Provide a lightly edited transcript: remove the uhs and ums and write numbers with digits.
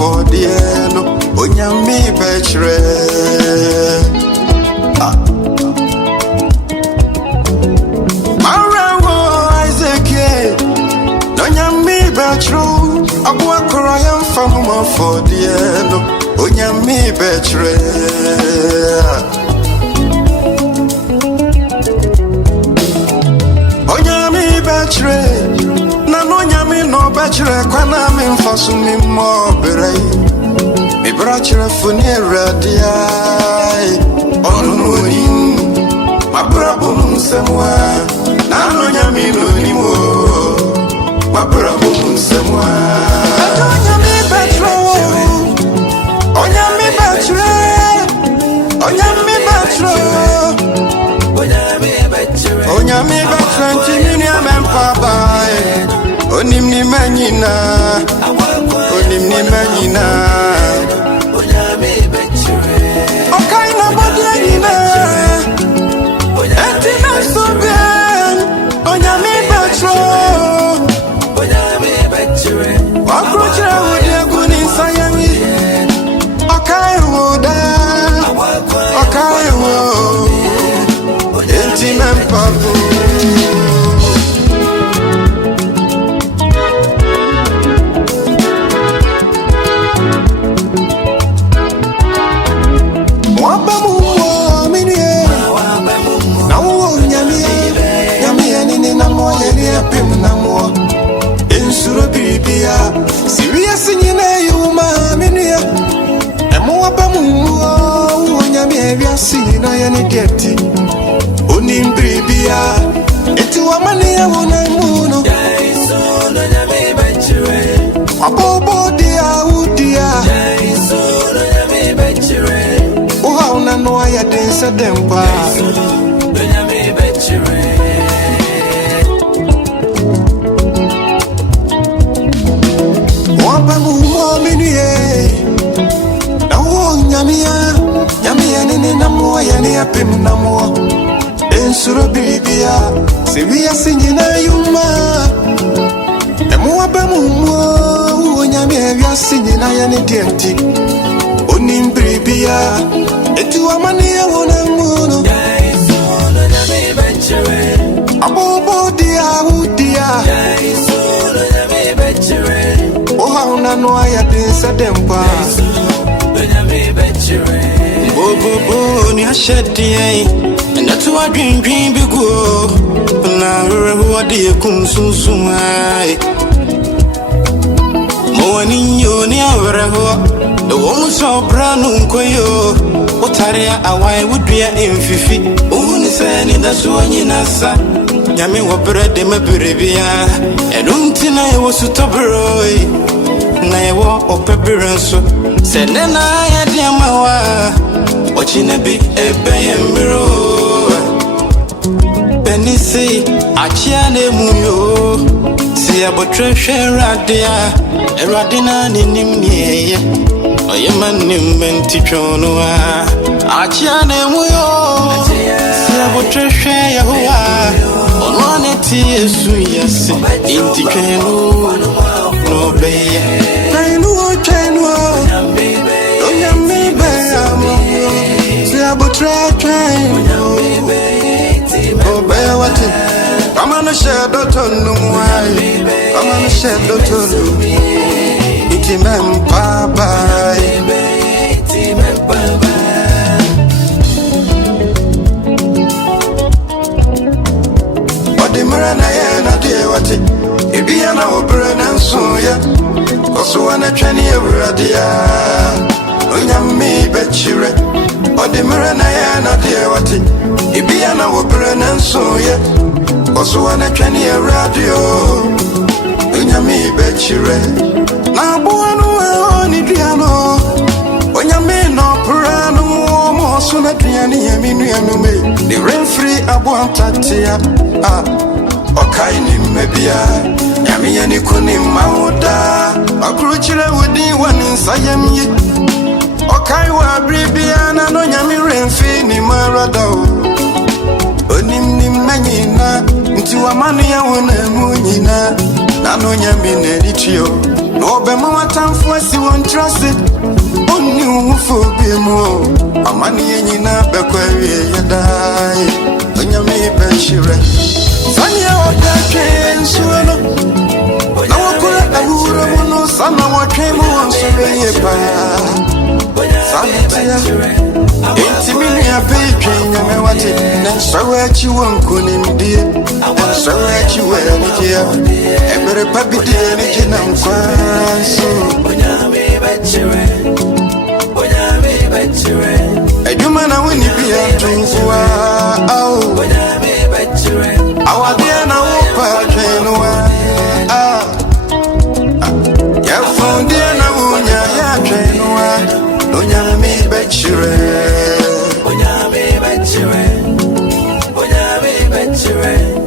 for the end. Onyami betre. Marawo Isaac, Onyami betre. Abua Korean famuma for the end. Onyami betre. Onyami betre. Nano nyami no betre. Kwana mi mfasu mi mo berei. Mi brachere funi radia Onunim Mabrabo msemwa Nano nyami nonimo Mabrabo msemwa Onyami betro Onyami betre Onyami betro Onyami betre Ntimini amempaba Onim ni menyina Onim ni menyina Onim bribia etu amane ya wona muno abobo dia udia oha una no ya densa dempa wapa mu mominie na wo nyamia nene namo ya ne apem namo ensuro bibia se wi asinyina yuma emo abamu mo nyamia wi asinyina ya ne dienti onim bibia etu amane ya wona muno abobo dia udia oha una no ya densa dempa Bobo ni ashedie na to adwin bi go na reho de kunsunsun ai mo ani yo ni awreho de wo muso branu nkoyo otare awai wudua emfifi ohuni se ni da so nyina sa nyame wo brede mabirebia enunti na wo sutobroi na yewo opebiranso se nena ya diamawa Ochinabi ebeyembro Benisi achiane muyo Si abotre radia Eradina ninimniye Oyemanim bentichonoa Achiane muyo Si abotre yahuwa Onwaneti yesu yasi Intikenu no beye Nainu ochenwa Onyami beyamo Abutra train Oh bear what it Come on a shadow to no why Come on a shadow to no Itimem papa Odi marana ya na de what it Ibia na obra na so ya Koso wana twani ewradia Onyami bechire Odi marana ya na de wati Ibia na wobere na nso ye Koso wana twani ya radio Onyami bechire Na abuanu ni diano Onyami no prano Mo so na duani ya minu ya nume Ni rain free abuan tatia Okai ni mebia Nyami ya ni kuni mauda Akruchire wudi wani nsayem ye Okai wa bribiana no nyami renfi ni marada Onim ni menyina Nti wa manu ya wona munyina Nano nyami nenitio no be mama tamfo si won trust onni hu fo bi mo amani nyina be kwa wie yadai onyami be shire sanya oda twen suno na wakura awura muno sana watwe mu wonso ye pa sanya Intimini ya pepe nyame wate na sawachi wankunimdie na sawachi wanikia ebere pabidi ni jina mkwansu ejuma na wini pia tukuwa au awadia na upa jenua ya fundia na unya ya jenua Onyame betire Onyame betire Onyame betire